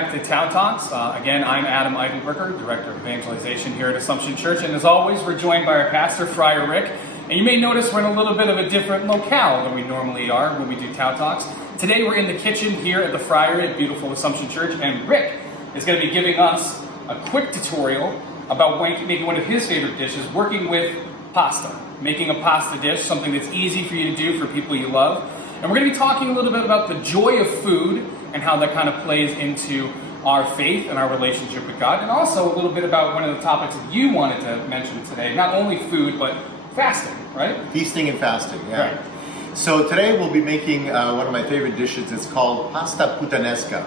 back to Tao Talks. Again, I'm Adam Eidelberger, Director of Evangelization here at Assumption Church, and as always, we're joined by our pastor, Friar Rick. And you may notice we're in a little bit of a different locale than we normally are when we do Tao Talks. Today we're in the kitchen here at the Friary at beautiful Assumption Church, and Rick is going to be giving us a quick tutorial about making one of his favorite dishes, working with pasta. Making a pasta dish, something that's easy for you to do for people you love. And we're going to be talking a little bit about the joy of food and how that kind of plays into our faith and our relationship with God, and also a little bit about one of the topics that you wanted to mention today, not only food, but fasting, right? Feasting and fasting, yeah. Right. So today we'll be making one of my favorite dishes. It's called pasta puttanesca,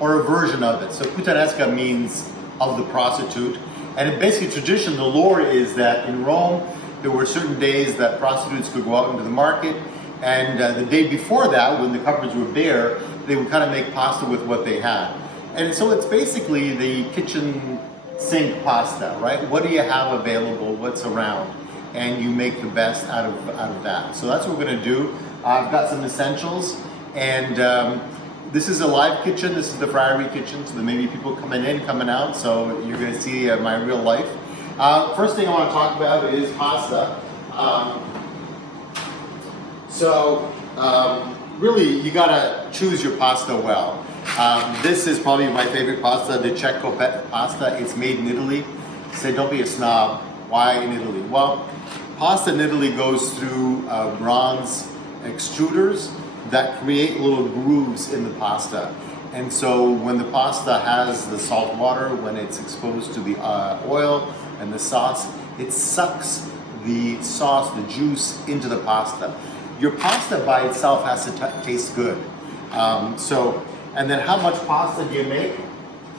or a version of it. So puttanesca means of the prostitute. And in basic tradition, the lore is that in Rome, there were certain days that prostitutes could go out into the market, and the day before that, when the cupboards were bare, they would kind of make pasta with what they had. And so it's basically the kitchen sink pasta, right? What do you have available? What's around? And you make the best out of that. So that's what we're gonna do. I've got some essentials, and this is a live kitchen. This is the Friary kitchen, so there may be people coming in, coming out, so you're gonna see my real life. First thing I wanna talk about is pasta. Really, you gotta choose your pasta well. This is probably my favorite pasta, the Cecco pasta. It's made in Italy. Say, don't be a snob. Why in Italy? Well, pasta in Italy goes through bronze extruders that create little grooves in the pasta. And so when the pasta has the salt water, when it's exposed to the oil and the sauce, it sucks the sauce, the juice, into the pasta. Your pasta by itself has to taste good. And then how much pasta do you make?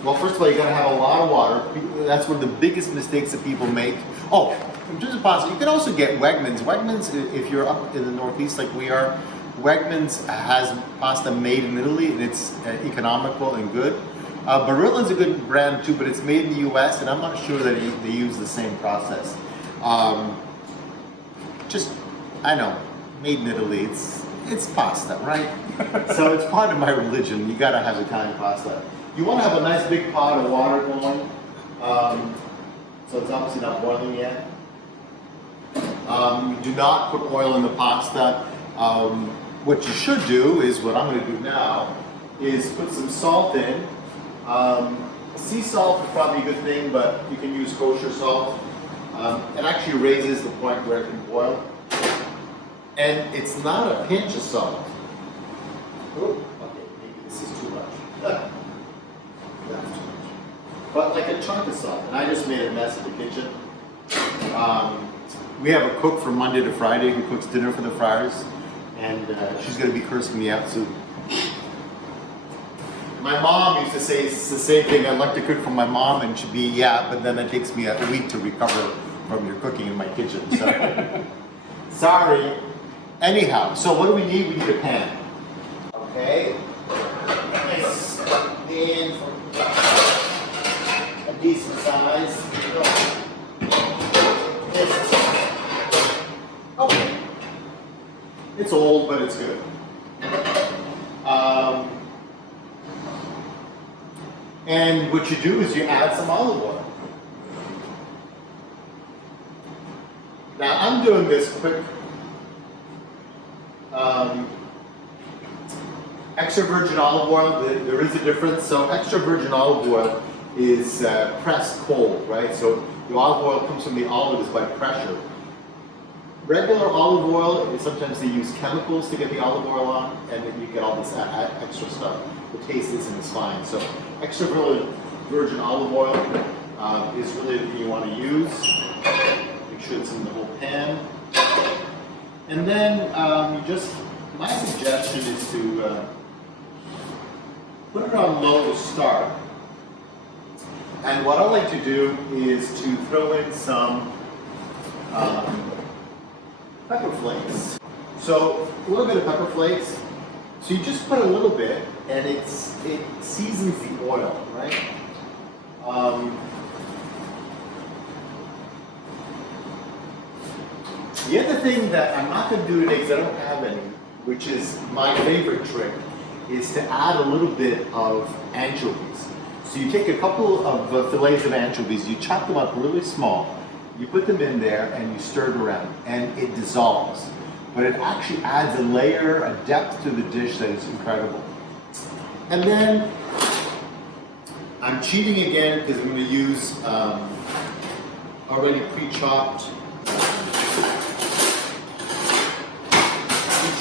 Well, first of all, you gotta have a lot of water. That's one of the biggest mistakes that people make. Oh, in terms of pasta, you can also get Wegmans. Wegmans, if you're up in the Northeast like we are, Wegmans has pasta made in Italy, and it's economical and good. Barilla's a good brand too, but it's made in the US, and I'm not sure that they use the same process. I know, made in Italy, it's pasta, right? So it's part of my religion. You gotta have Italian pasta. You wanna have a nice big pot of water going. So it's obviously not boiling yet. You do not put oil in the pasta. What you should do is, what I'm gonna do now, is put some salt in. Sea salt is probably a good thing, but you can use kosher salt. It actually raises the point where it can boil. And it's not a pinch of salt. Oh, okay, maybe this is too much. That's too much. But like a chunk of salt. And I just made a mess in the kitchen. We have a cook from Monday to Friday who cooks dinner for the Friars. And she's going to be cursing me out soon. My mom used to say it's the same thing. I'd like to cook for my mom, and she'd be, yeah, but then it takes me a week to recover from your cooking in my kitchen. So, sorry. Anyhow, so what do we need? We need a pan. Okay. Nice pan for a decent size. Okay. It's old, but it's good. And what you do is you add some olive oil. Now I'm doing this quick. Extra virgin olive oil, there is a difference. So extra virgin olive oil is pressed cold, right? So the olive oil comes from the olives by pressure. Regular olive oil, sometimes they use chemicals to get the olive oil on, and then you get all this extra stuff. The taste isn't as fine. So extra virgin olive oil is really the thing you want to use. Make sure it's in the whole pan. And then my suggestion is to put it on low to start. And what I like to do is to throw in some pepper flakes. So a little bit of pepper flakes. So you just put a little bit, and it seasons the oil, right? The other thing that I'm not going to do today, because I don't have any, which is my favorite trick, is to add a little bit of anchovies. So you take a couple of fillets of anchovies, you chop them up really small, you put them in there and you stir it around and it dissolves. But it actually adds a layer, a depth to the dish that is incredible. And then I'm cheating again because I'm going to use already pre-chopped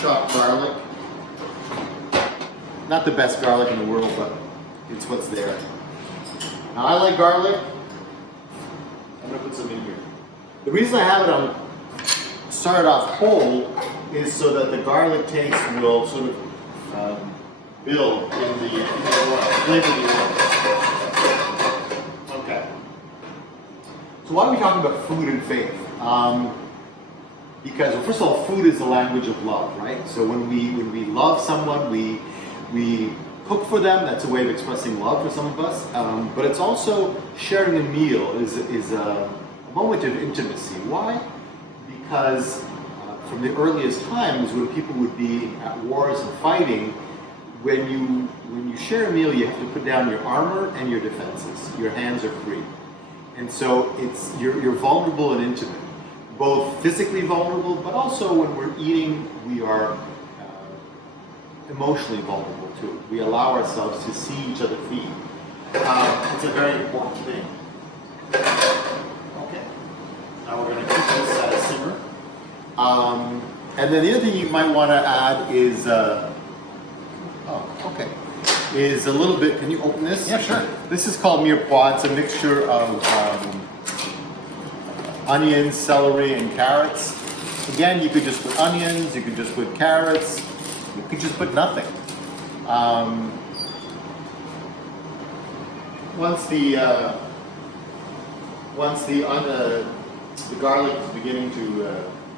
garlic. Not the best garlic in the world, but it's what's there. Now I like garlic. I'm going to put some in here. The reason I have it on started off whole is so that the garlic taste will sort of build in the oil, flavor the oil. Okay. So why are we talking about food and faith? Because, well, first of all, food is the language of love, right? So when we love someone, we cook for them. That's a way of expressing love for some of us. But it's also sharing a meal is a moment of intimacy. Why? Because from the earliest times, when people would be at wars and fighting, when you share a meal, you have to put down your armor and your defenses. Your hands are free, and so you're vulnerable and intimate, both physically vulnerable, but also when we're eating, we are emotionally vulnerable too. We allow ourselves to see each other feed. It's a very important thing. Okay. Now we're going to keep this at a simmer. And then the other thing you might want to add is, is a little bit, can you open this? Yeah, sure. This is called mirepoix. It's a mixture of onions, celery, and carrots. Again, you could just put onions, you could just put carrots, you could just put nothing. Once the garlic is beginning to,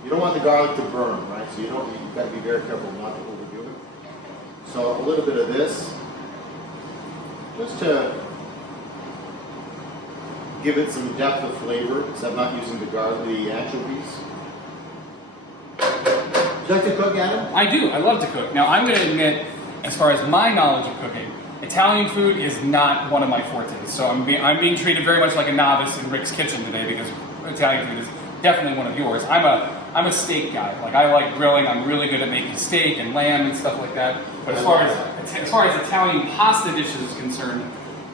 you don't want the garlic to burn, right? So you've got to be very careful not to overdo it. So a little bit of this, just to give it some depth of flavor, because I'm not using the anchovies. Would you like to cook, Adam? I do. I love to cook. Now, I'm going to admit, as far as my knowledge of cooking, Italian food is not one of my fortes. So I'm being treated very much like a novice in Rick's kitchen today, because Italian food is definitely one of yours. I'm a steak guy. Like, I like grilling. I'm really good at making steak and lamb and stuff like that. But as far as Italian pasta dishes is concerned,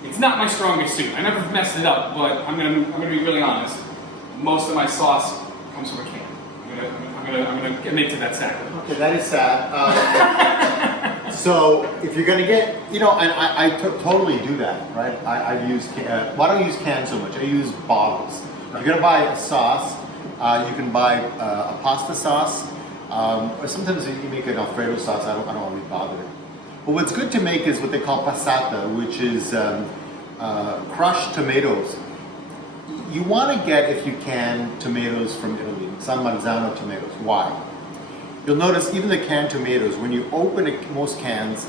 it's not my strongest suit. I never messed it up, but I'm gonna be really honest. Most of my sauce comes from a can. I'm gonna admit to that sadly. Okay, that is sad. So if you're gonna get, and I totally do that, right? I've used, well, I don't use cans so much. I use bottles. If you're gonna buy a sauce, you can buy a pasta sauce, or sometimes you make an Alfredo sauce. I don't really bother. But what's good to make is what they call passata, which is crushed tomatoes. You want to get, if you can, tomatoes from Italy, San Marzano tomatoes. Why? You'll notice even the canned tomatoes, when you open most cans,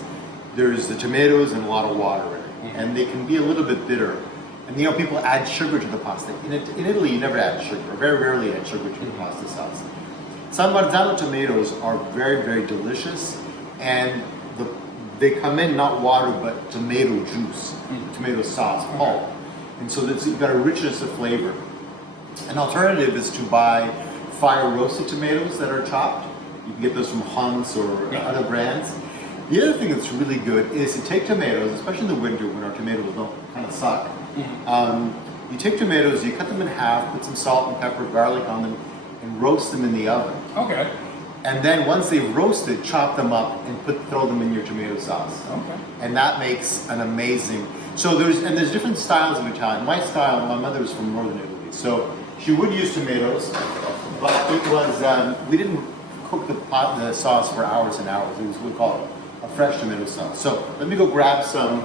there's the tomatoes and a lot of water in it. Mm-hmm. And they can be a little bit bitter. And people add sugar to the pasta. In Italy, you never add sugar, or very rarely add sugar to the pasta sauce. San Marzano tomatoes are very, very delicious, and they come in not water, but tomato juice, tomato sauce, pulp. And so you've got a richness of flavor. An alternative is to buy fire roasted tomatoes that are chopped. You can get those from Hunt's or other brands. The other thing that's really good is to take tomatoes, especially in the winter when our tomatoes don't kind of suck. You take tomatoes, you cut them in half, put some salt and pepper, garlic on them, and roast them in the oven. Okay. And then once they've roasted, chop them up and throw them in your tomato sauce. Okay. And that makes an amazing. So there's different styles of Italian. My style, my mother was from northern Italy, so she would use tomatoes, but it was we didn't cook the sauce for hours and hours. It was what we call a fresh tomato sauce. So let me go grab some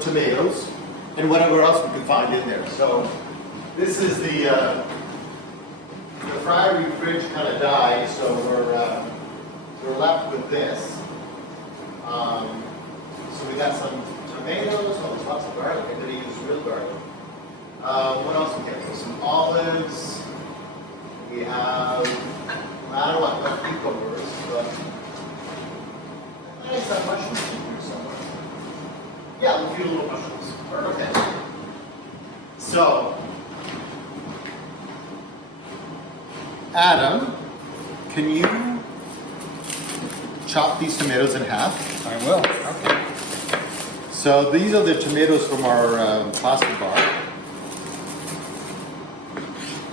tomatoes and whatever else we can find in there. So this is the fryer fridge kind of died, so we're left with this. So we got some tomatoes. Oh, there's lots of garlic. I'm going to use real garlic. What else we get? Some olives. We have, I don't know what cucumbers, but I guess that mushrooms in here somewhere. Yeah, we'll feed a little mushrooms. Perfect. So, Adam, can you chop these tomatoes in half? I will. Okay. So these are the tomatoes from our pasta bar.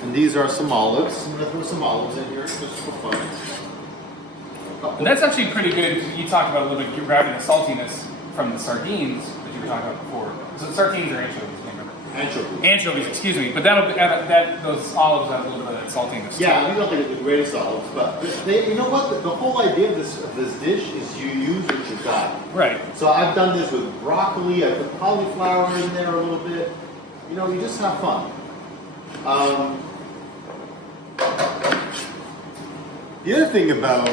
And these are some olives. I'm going to throw some olives in here just for fun. And that's actually pretty good. You talked about a little bit grabbing the saltiness from the sardines that you were talking about before. So sardines or anchovies? I can't remember. Anchovies. Anchovies, excuse me. But those olives have a little bit of that saltiness. Yeah, we don't think it's the greatest olives, but they, you know what? The whole idea of this dish is you use what you got. Right. So I've done this with broccoli. I put cauliflower in there a little bit. You know, you just have fun. The other thing about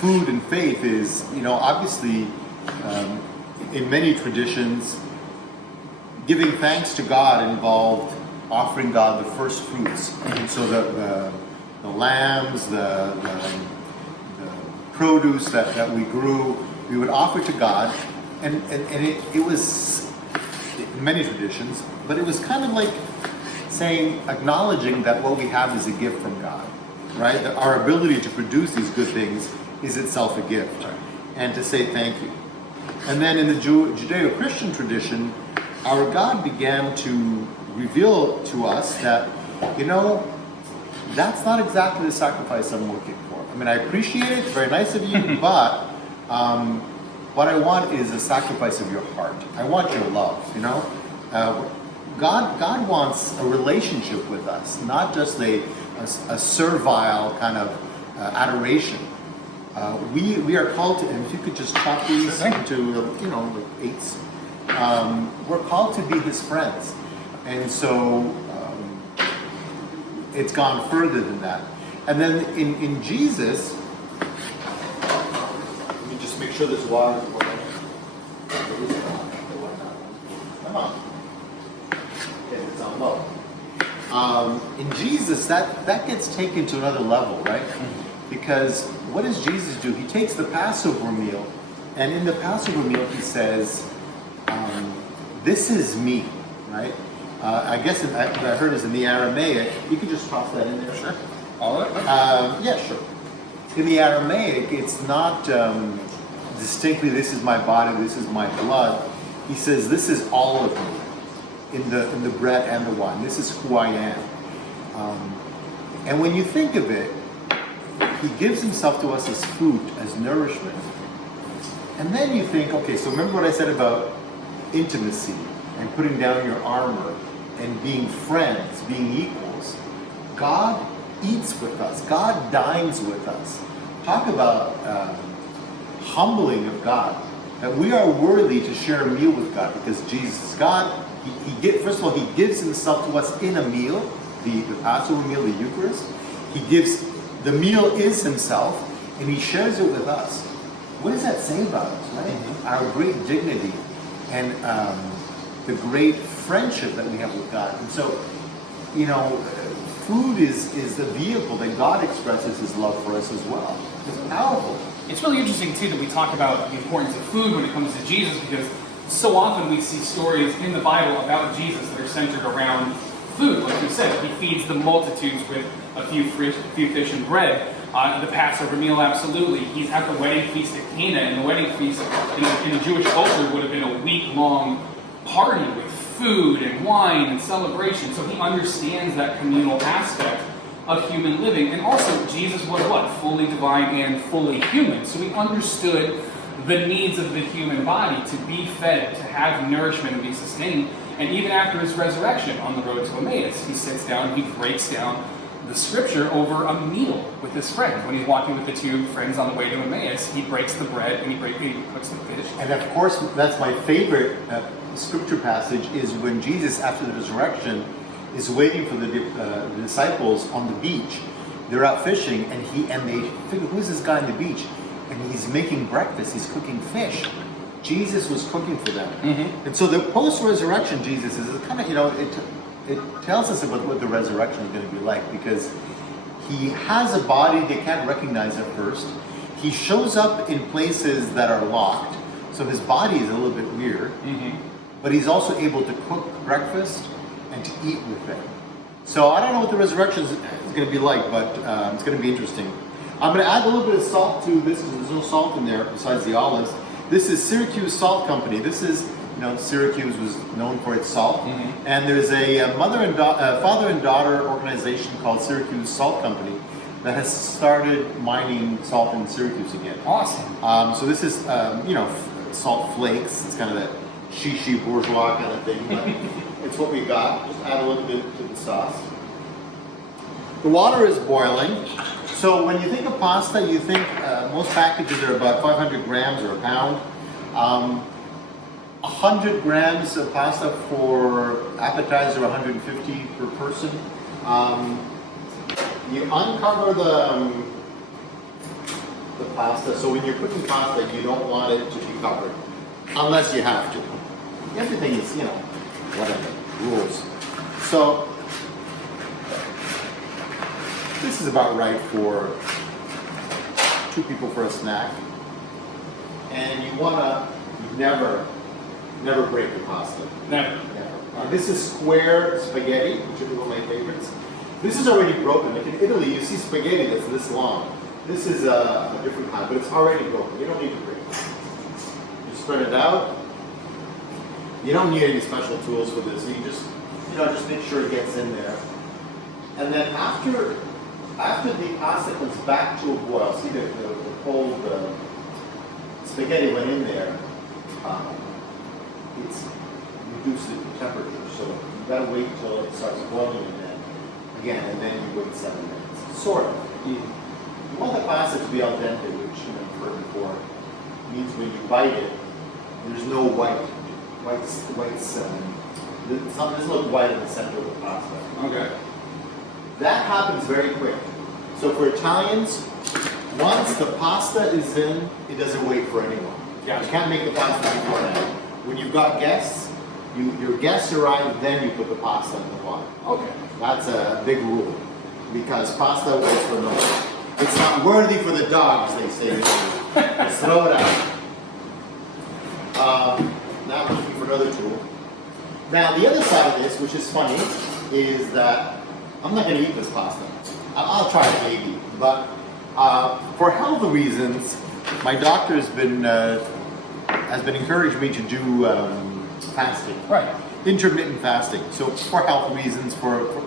food and faith is, you know, obviously, in many traditions, giving thanks to God involved offering God the first fruits. So the lambs, the produce that we grew, we would offer to God, and it was in many traditions, but it was kind of like saying, acknowledging that what we have is a gift from God, right? That our ability to produce these good things is itself a gift, and to say thank you. And then in the Judeo-Christian tradition, our God began to reveal to us that, you know, that's not exactly the sacrifice I'm looking for. I mean, I appreciate it, it's very nice of you, but what I want is a sacrifice of your heart. I want your love, you know? God wants a relationship with us, not just a servile kind of adoration. We are called to, and if you could just chop these into, you know, like eighths, we're called to be His friends. And so it's gone further than that. And then in Jesus, let me just make sure this water is boiling. Come on. Okay, it's on low. In Jesus, that gets taken to another level, right? Because what does Jesus do? He takes the Passover meal, and in the Passover meal, He says, this is me, right? I guess what I heard is in the Aramaic. You could just toss that in there. Sure. All of it? Yeah, sure. In the Aramaic, it's not distinctly, this is my body, this is my blood. He says, this is all of me in the bread and the wine. This is who I am. And when you think of it, He gives Himself to us as food, as nourishment. And then you think, okay, so remember what I said about intimacy and putting down your armor and being friends, being equals. God eats with us. God dines with us. Talk about humbling of God. That we are worthy to share a meal with God because Jesus is God. First of all, He gives Himself to us in a meal, the Passover meal, the Eucharist. The meal is Himself, and He shares it with us. What does that say about us, right? Our great dignity and the great friendship that we have with God. And so, you know, food is the vehicle that God expresses His love for us as well. It's powerful. It's really interesting, too, that we talk about the importance of food when it comes to Jesus, because so often we see stories in the Bible about Jesus that are centered around food. Like you said, He feeds the multitudes with a few fish and bread. The Passover meal, absolutely. He's at the wedding feast at Cana, and the wedding feast in the Jewish culture would have been a week-long party with food and wine and celebration. So He understands that communal aspect of human living. And also, Jesus was what? Fully divine and fully human. So He understood the needs of the human body to be fed, to have nourishment and be sustained. And even after His resurrection on the road to Emmaus, He sits down, He breaks down the scripture over a meal with His friends. When He's walking with the two friends on the way to Emmaus, He breaks the bread and He cooks the fish. And of course, that's my favorite scripture passage is when Jesus, after the resurrection, is waiting for the disciples on the beach. They're out fishing, and they figure, who's this guy on the beach? And He's making breakfast. He's cooking fish. Jesus was cooking for them. And so the post-resurrection Jesus is kind of, you know, it tells us about what the resurrection is going to be like, because He has a body they can't recognize at first. He shows up in places that are locked, so His body is a little bit weird. but he's also able to cook breakfast and to eat with them. So I don't know what the resurrection is going to be like, but it's going to be interesting. I'm going to add a little bit of salt to this because there's no salt in there besides the olives. This is Syracuse Salt Company. This is, Syracuse was known for its salt, and there's a father and daughter organization called Syracuse Salt Company that has started mining salt in Syracuse again. Awesome. So this is, salt flakes. It's kind of that shishi bourgeois kind of thing, but it's what we got. Just add a little bit to the sauce. The water is boiling. So when you think of pasta, you think most packages are about 500 grams or a pound. 100 grams of pasta for appetizer, 150 per person. You uncover the pasta. So when you're cooking pasta, you don't want it to be covered, unless you have to. Everything is, whatever, rules. So this is about right for 2 people for a snack. And you want to never break the pasta. Never. This is square spaghetti, which is one of my favorites. This is already broken. Like in Italy, you see spaghetti that's this long. This is a different kind, but it's already broken. You don't need to break it. You spread it out. You don't need any special tools for this. You just make sure it gets in there. And then after the pasta comes back to a boil, see the cold spaghetti went in there. It's reduced the temperature, so you gotta wait until it starts boiling and then you wait 7 minutes. Sort of. You want the pasta to be al dente, which you've heard before. It means when you bite it, there's no it doesn't look white in the center of the pasta. Okay. That happens very quick. So for Italians, once the pasta is in, it doesn't wait for anyone. Yeah. You can't make the pasta beforehand. When you've got guests, your guests arrive, then you put the pasta in the water. Okay. That's a big rule, because pasta waits for no one. It's not worthy for the dogs, they say. Just throw it out. Now we're looking for another tool. Now the other side of this, which is funny, is that I'm not going to eat this pasta. I'll try it maybe, but for health reasons, my doctor has been encouraged me to do fasting. Right. Intermittent fasting. So for health reasons,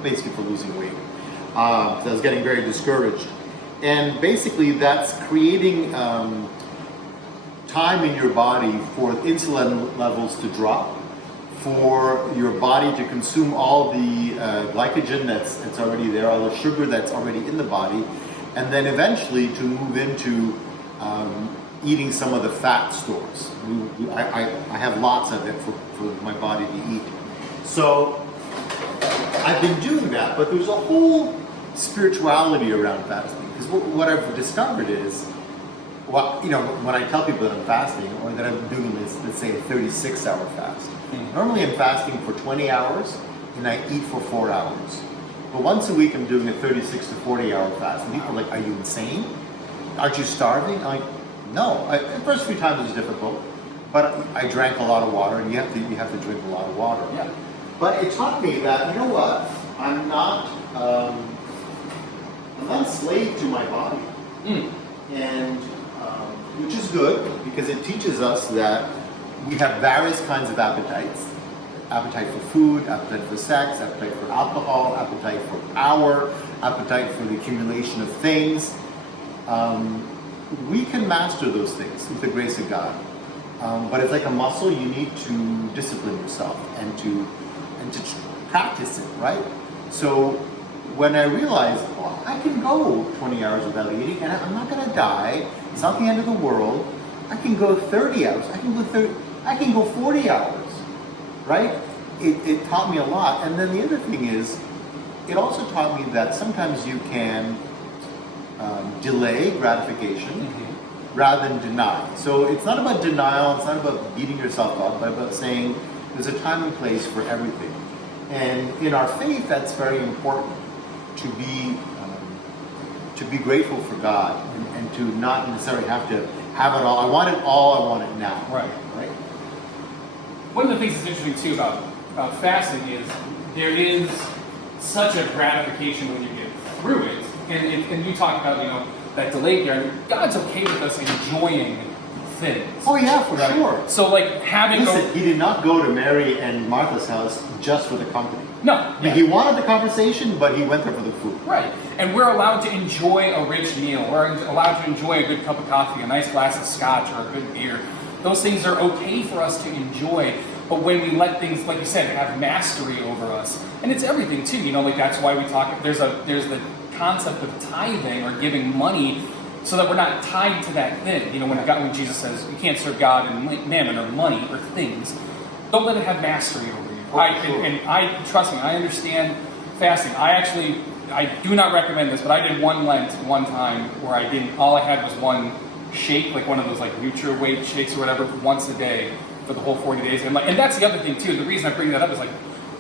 basically for losing weight. Because I was getting very discouraged. And basically that's creating time in your body for insulin levels to drop, for your body to consume all the glycogen that's already there, all the sugar that's already in the body, and then eventually to move into eating some of the fat stores. I have lots of it for my body to eat. So I've been doing that, but there's a whole spirituality around fasting. Because what I've discovered is, when I tell people that I'm fasting, or that I'm doing this, let's say a 36-hour fast. Normally I'm fasting for 20 hours, and I eat for 4 hours. But once a week I'm doing a 36 to 40-hour fast. And people are like, are you insane? Aren't you starving? I'm like, no. The first few times it was difficult, but I drank a lot of water, and you have to drink a lot of water. Yeah. But it taught me that, you know what? I'm not a slave to my body. And which is good, because it teaches us that we have various kinds of appetites. Appetite for food, appetite for sex, appetite for alcohol, appetite for power, appetite for the accumulation of things. We can master those things with the grace of God. But it's like a muscle. You need to discipline yourself and to practice it, right? So when I realized, well, I can go 20 hours without eating, and I'm not going to die. It's not the end of the world. I can go 30 hours. I can go 40 hours, right? It taught me a lot. And then the other thing is, it also taught me that sometimes you can delay gratification rather than deny. So it's not about denial. It's not about beating yourself up, but about saying there's a time and place for everything. And in our faith, that's very important, to be grateful for God and to not necessarily have to have it all. I want it all. I want it now. Right. one of the things that's interesting too about fasting is there is such a gratification when you get through it. And you talk about, that delayed there. God's okay with us enjoying things. Oh yeah, for right? sure. So like having Listen, he did not go to Mary and Martha's house just for the company. no. I mean, he wanted the conversation, but he went there for the food. Right. And we're allowed to enjoy a rich meal. We're allowed to enjoy a good cup of coffee, a nice glass of scotch, or a good beer. Those things are okay for us to enjoy. But when we let things, like you said, have mastery over us, and it's everything too, like that's why we talk, there's the concept of tithing or giving money so that we're not tied to that thing. When Jesus says you can't serve God and mammon or money or things, don't let it have mastery over you. Sure. Trust me, I understand fasting. I do not recommend this, but I did one Lent one time where all I had was one shake, like one of those like NutriWeight shakes or whatever, once a day for the whole 40 days. And that's the other thing too. The reason I bring that up is like,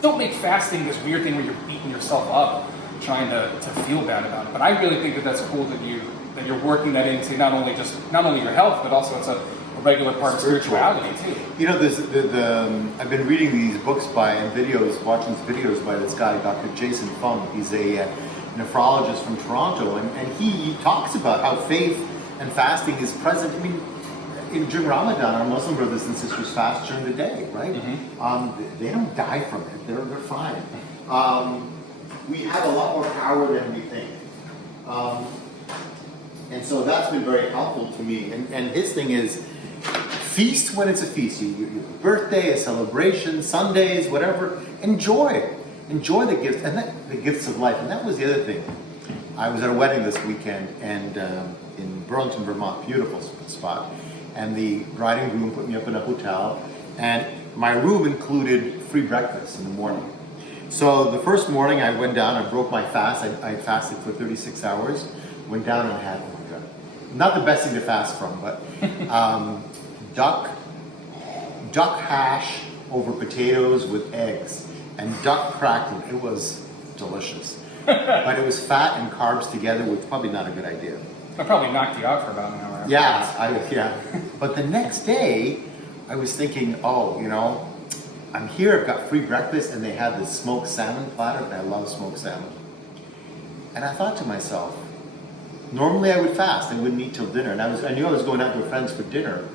don't make fasting this weird thing where you're beating yourself up trying to feel bad about it. But I really think that that's cool that you're working that into not only your health, but also it's a regular part of spirituality too. There's I've been reading these books watching these videos by this guy, Dr. Jason Fung. He's a nephrologist from Toronto, and he talks about how faith and fasting is present. I mean, during Ramadan, our Muslim brothers and sisters fast during the day, right? Mm-hmm. They don't die from it. They're fine. We have a lot more power than we think. And so that's been very helpful to me. And his thing is, feast when it's a feast. Your birthday, a celebration, Sundays, whatever. Enjoy the gifts, the gifts of life. And that was the other thing. I was at a wedding this weekend, and in Burlington, Vermont, beautiful spot. And the bride and groom put me up in a hotel, and my room included free breakfast in the morning. So the first morning I went down, I broke my fast. I fasted for 36 hours. Went down and had, oh my God, not the best thing to fast from, but duck hash over potatoes with eggs and duck crackling. It was delicious. But it was fat and carbs together, which probably not a good idea. That probably knocked you out for about an hour. Yeah. But the next day, I was thinking, I'm here, I've got free breakfast, and they had this smoked salmon platter, and I love smoked salmon. And I thought to myself, normally I would fast, I wouldn't eat till dinner, and I knew I was going out with friends for dinner,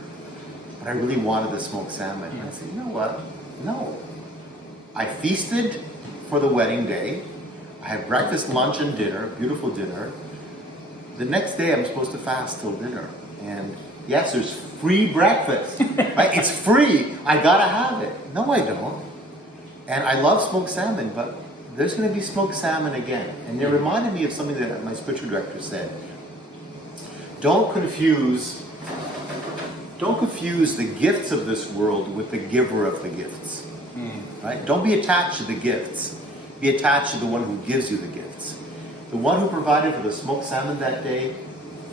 but I really wanted the smoked salmon. And I said, you know what? No. I feasted for the wedding day. I had breakfast, lunch, and dinner, beautiful dinner. The next day I'm supposed to fast till dinner. And yes, there's free breakfast, right? It's free. I gotta have it. No, I don't. And I love smoked salmon, but there's gonna be smoked salmon again. And it reminded me of something that my spiritual director said. Don't confuse the gifts of this world with the giver of the gifts. Right? Don't be attached to the gifts. Be attached to the one who gives you the gifts. The one who provided for the smoked salmon that day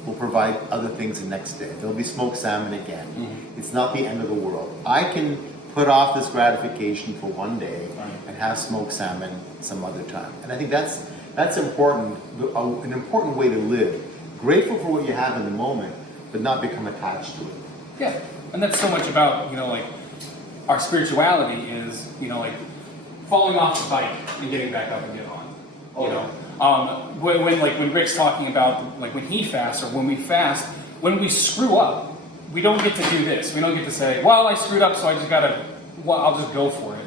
will provide other things the next day. There'll be smoked salmon again. Mm-hmm. It's not the end of the world. I can put off this gratification for one day and have smoked salmon some other time. And I think that's important, an important way to live. Grateful for what you have in the moment, but not become attached to it. Yeah, and that's so much about, our spirituality is, falling off the bike and getting back up and get on. When Rick's talking about when he fasts or when we fast, when we screw up, we don't get to do this. We don't get to say, well, I screwed up, so I'll just go for it.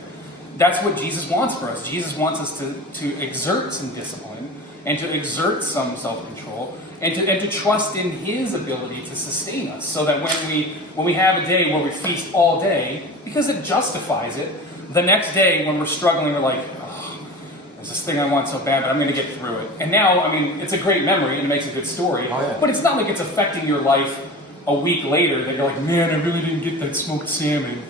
That's what Jesus wants for us. Jesus wants us to exert some discipline and to exert some self-control and to trust in His ability to sustain us, so that when we have a day where we feast all day, because it justifies it, the next day when we're struggling, we're like, there's this thing I want so bad, but I'm going to get through it. And now, it's a great memory and it makes a good story, but it's not like it's affecting your life a week later that you're like, man, I really didn't get that smoked salmon.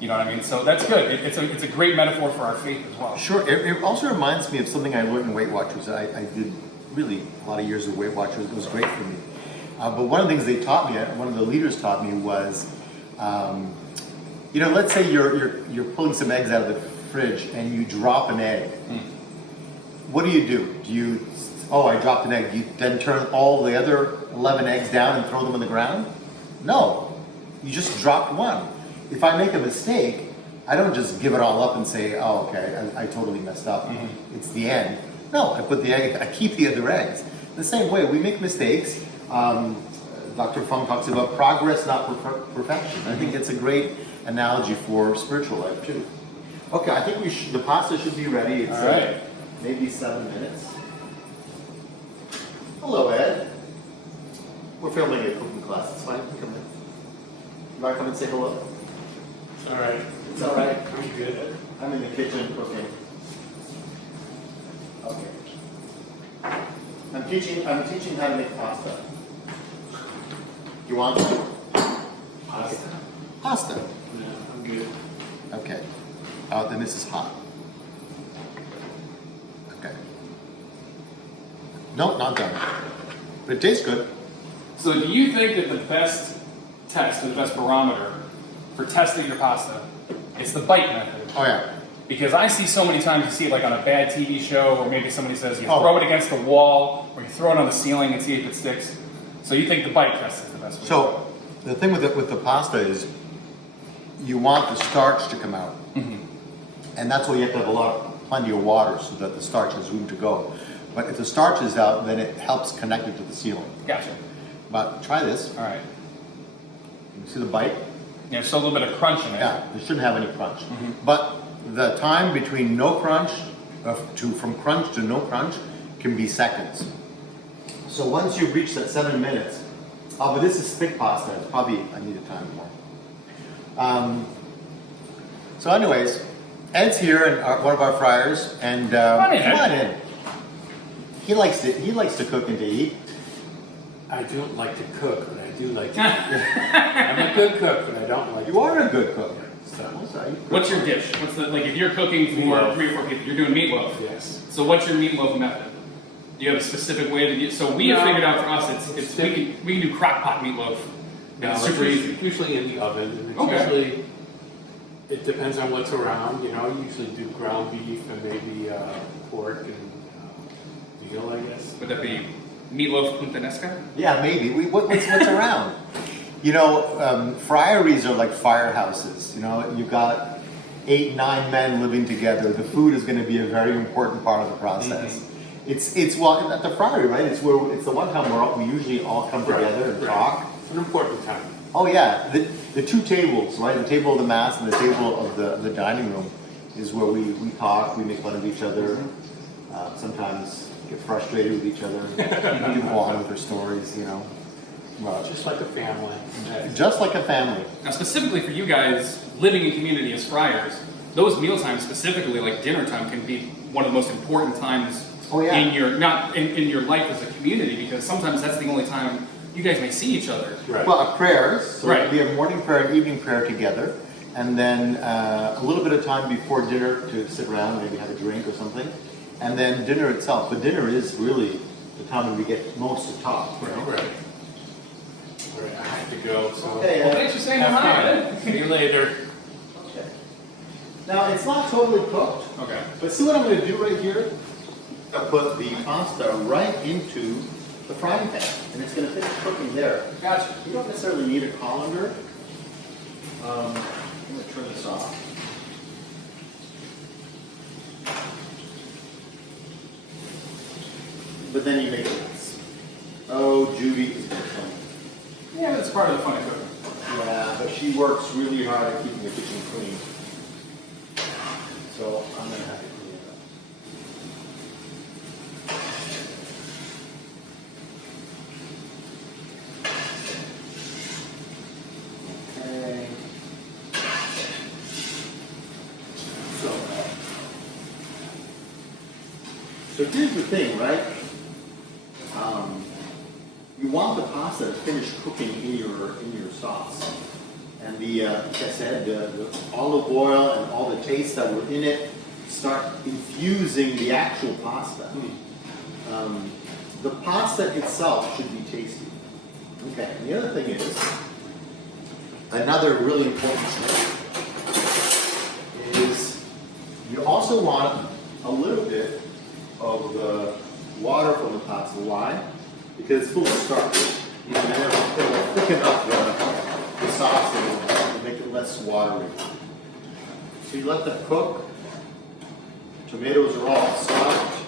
You know what I mean? So that's good. It's a great metaphor for our faith as well. Sure. It also reminds me of something I learned in Weight Watchers. I did really a lot of years of Weight Watchers. It was great for me. But one of the things they taught me, one of the leaders taught me was, let's say you're pulling some eggs out of the fridge and you drop an egg. What do? I dropped an egg. Do you then turn all the other 11 eggs down and throw them on the ground? No. You just dropped one. If I make a mistake, I don't just give it all up and say, oh, okay, I totally messed up. It's the end. No, I put the egg, I keep the other eggs. The same way, we make mistakes. Dr. Fung talks about progress, not perfection. I think it's a great analogy for spiritual life too. Okay, I think the pasta should be ready. It's All right. maybe 7 minutes. Hello, Ed. We're filming a cooking class. It's fine. Come in. You want to come and say hello? It's all right. It's all right. I'm good. I'm in the kitchen cooking. Okay. I'm teaching how to make pasta. You want some? Pasta? Pasta. No, I'm good. Okay. Then this is hot. Okay. No, not done. But it tastes good. So do you think that the best test, or the best barometer for testing your pasta is the bite method? Oh yeah. Because I see so many times, you see it like on a bad TV show, or maybe somebody says you Oh. throw it against the wall, or you throw it on the ceiling and see if it sticks. So you think the bite test is the best way? So the thing with the pasta is you want the starch to come out, and that's why you have to have plenty of water so that the starch has room to go. But if the starch is out, then it helps connect it to the ceiling. Gotcha. But try this. All right. You see the bite? Yeah, so a little bit of crunch in it. Yeah, it shouldn't have any crunch. But the time between no crunch from crunch to no crunch can be seconds. So once you reach that 7 minutes, but this is thick pasta. It's probably I need a time more. So, anyways, Ed's here and one of our friars, and Come on in, come on Ed. in. He likes to cook and to eat. I don't like to cook, but I do like to I'm a good cook, but I don't like You are a good cook. So, What's your dish? What's the, like, if you're cooking for Meatloaf. 3 or 4 people, you're doing meatloaf. yes. So what's your meatloaf method? Do you have a specific way to get? So we have No. figured out for us, we can do crock pot meatloaf. No, It's it's super easy. usually in the oven, and it's Okay. usually, it depends on what's around, you know, I usually do ground beef and maybe pork and veal, I guess. Would that be meatloaf puntanesca? Yeah, maybe. What's around? You know, friaries are like firehouses. You know, you've got 8, 9 men living together. The food is going to be a very important part of the process. It's well at the friary, right? It's the one time where we usually all come together and talk. It's an important time. Oh yeah, the 2 tables, right? The table of the mass and the table of the dining room is where we talk. We make fun of each other. Sometimes get frustrated with each other. People go on with their stories, you know. Just like a family. Just like a family. Now, specifically for you guys living in community as friars, those meal times, specifically like dinner time, can be one of the most important times Oh, yeah. in your in your life as a community, because sometimes that's the only time you guys may see each other. Right. Well, prayers. So Right. we have morning prayer and evening prayer together, and then a little bit of time before dinner to sit around, maybe have a drink or something, and then dinner itself. But dinner is really the time when we get most to talk. Right. Right. I have to go, so. Okay. Well, thanks for saying Have hi. fun. See you later. Okay. Now it's not totally cooked, Okay. but see what I'm going to do right here? I put the pasta right into the frying pan, and it's going to finish cooking there. Gotcha. You don't necessarily need a colander. I'm going to turn this off. But then you make a mess. Oh, Judy is going to come. Yeah, that's part of the fun of cooking. Yeah, but she works really hard at keeping the kitchen clean. So I'm going to have to clean it up. Okay. So here's the thing, right? You want the pasta to finish cooking in your sauce, and like I said, the olive oil and all the taste that were in it start infusing the actual pasta. The pasta itself should be tasty. Okay. And the other thing is, another really important thing is you also want a little bit of the water from the pasta. Why? Because it's full of starch. And it'll thicken up the sauce and it'll make it less watery. So you let that cook. Tomatoes are all soft.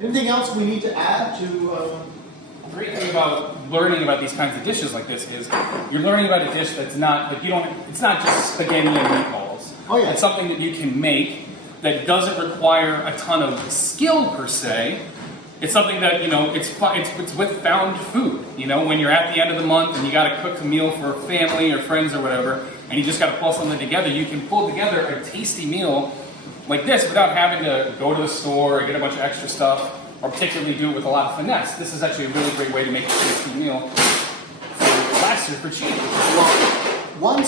Anything else we need to add to? The great thing about learning about these kinds of dishes like this is you're learning about a dish that's not like it's not just spaghetti and meatballs. Oh, yeah. It's something that you can make that doesn't require a ton of skill per se. It's something that it's with found food. When you're at the end of the month and you got to cook a meal for family or friends or whatever, and you just got to pull something together, you can pull together a tasty meal like this without having to go to the store or get a bunch of extra stuff, or particularly do it with a lot of finesse. This is actually a really great way to make a tasty meal for last year for cheap. Well,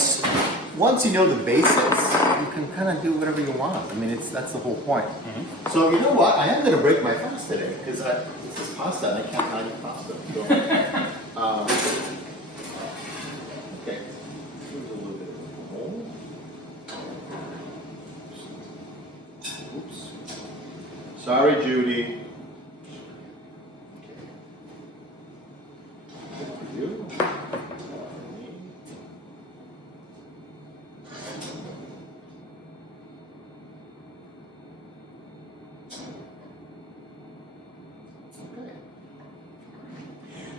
once you know the basics, you can kind of do whatever you want. I mean, that's the whole point. Mm-hmm. So you know what? I am going to break my fast today because this is pasta and I can't have any pasta. So, okay. Here's a little bit of a hole. Oops. Sorry, Judy. Okay. For you.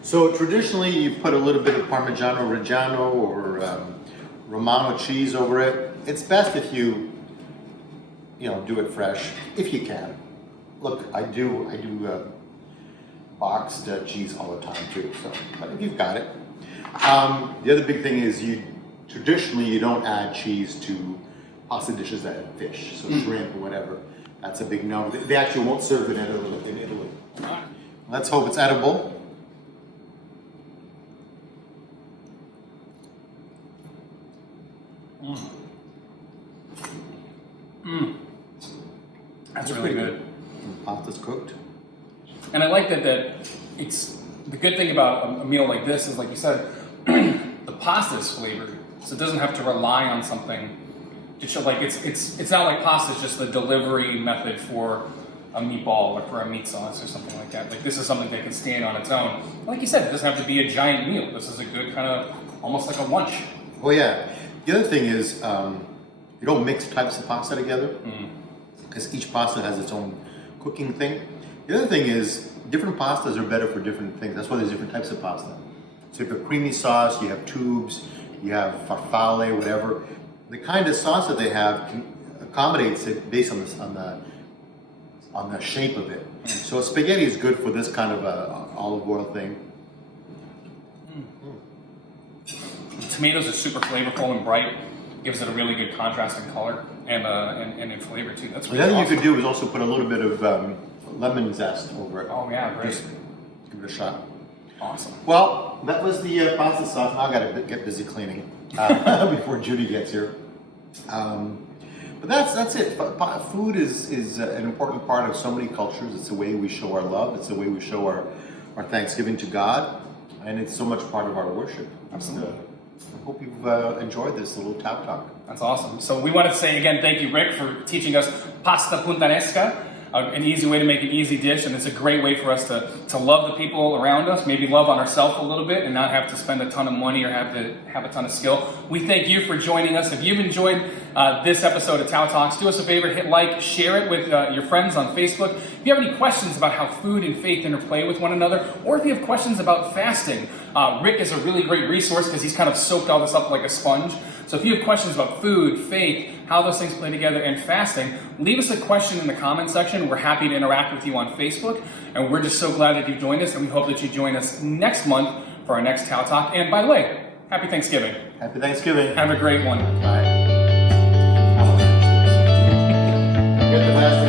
So traditionally, you put a little bit of Parmigiano Reggiano or Romano cheese over it. It's best if you do it fresh, if you can. Look, I do boxed cheese all the time too. So, but if you've got it, the other big thing is traditionally you don't add cheese to pasta dishes that have fish, so shrimp or whatever. That's a big no. They actually won't serve it in Italy. Let's hope it's edible. That's really good. Pasta's cooked. And I like that it's the good thing about a meal like this is, like you said, the pasta is flavored, so it doesn't have to rely on something to show. Like it's not like pasta is just the delivery method for a meatball or for a meat sauce or something like that. Like this is something that can stand on its own. Like you said, it doesn't have to be a giant meal. This is a good kind of almost like a lunch. Oh yeah. The other thing is you don't mix types of pasta together because each pasta has its own cooking thing. The other thing is different pastas are better for different things. That's why there's different types of pasta. So if you have creamy sauce, you have tubes, you have farfalle, whatever. The kind of sauce that they have accommodates it based on the shape of it. So spaghetti is good for this kind of olive oil thing. The tomatoes are super flavorful and bright. Gives it a really good contrast in color and in flavor too. That's really The other thing awesome. you could do is also put a little bit of lemon zest over it. Oh yeah, great. Just give it a shot. Awesome. Well, that was the pasta sauce. Now I got to get busy cleaning before Judy gets here. But that's it. Food is an important part of so many cultures. It's a way we show our love. It's a way we show our thanksgiving to God, and it's so much part of our worship. Absolutely. I hope you've enjoyed this little tap talk. That's awesome. So we want to say again, thank you, Rick, for teaching us pasta puttanesca, an easy way to make an easy dish, and it's a great way for us to love the people around us, maybe love on ourselves a little bit, and not have to spend a ton of money or have to have a ton of skill. We thank you for joining us. If you've enjoyed this episode of Tao Talks, do us a favor, hit like, share it with your friends on Facebook. If you have any questions about how food and faith interplay with one another, or if you have questions about fasting, Rick is a really great resource because he's kind of soaked all this up like a sponge. So if you have questions about food, faith, how those things play together, and fasting, leave us a question in the comment section. We're happy to interact with you on Facebook, and we're just so glad that you joined us, and we hope that you join us next month for our next Tao Talk. And by the way, happy Thanksgiving. Happy Thanksgiving. Have a great one. Bye. Get the best.